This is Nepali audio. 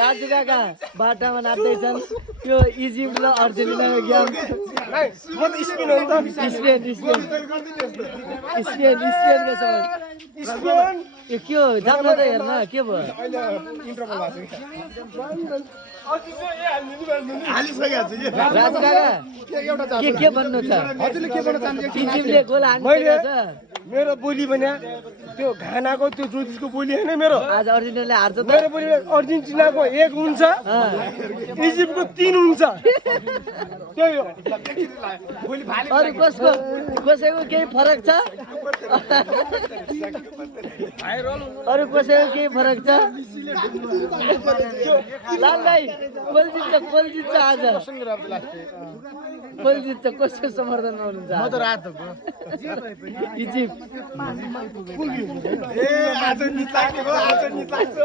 राजु काका बाटामा नाच्दैछन् त्यो इजिप्ट र अर्जेन्टिनाको गेम म त स्पेन हो नि त स्पेनको स्पेन यो के हो जान्न त हेर्न के भयो अहिले इन्टरभल भएको छ हालिसकेको छु राजु काका एउटा के भन्नु छ हजुरले के भन्न चाहनुहुन्छ इजिप्टले गोल मैले हानिसकेको छ मेरो बोली भने त्यो घानाको त्यो ज्योतिषको बोली होइन मेरो आज अर्जेन्टिनाले हार्छ त मेरो बोली अर्जेन्टिनाको 1 हुन्छ इजिप्टको 3 हुन्छ त्यही हो अरू कसैको केही फरक छ अरू कसैको केही फरक छ लाल भाइ कोल जित्छ आज कोल जित्छ कसको समर्थनमा हुनुहुन्छ म त रातोको इजिप्ट ए आज नित लाग्यो आज नित लाग्छ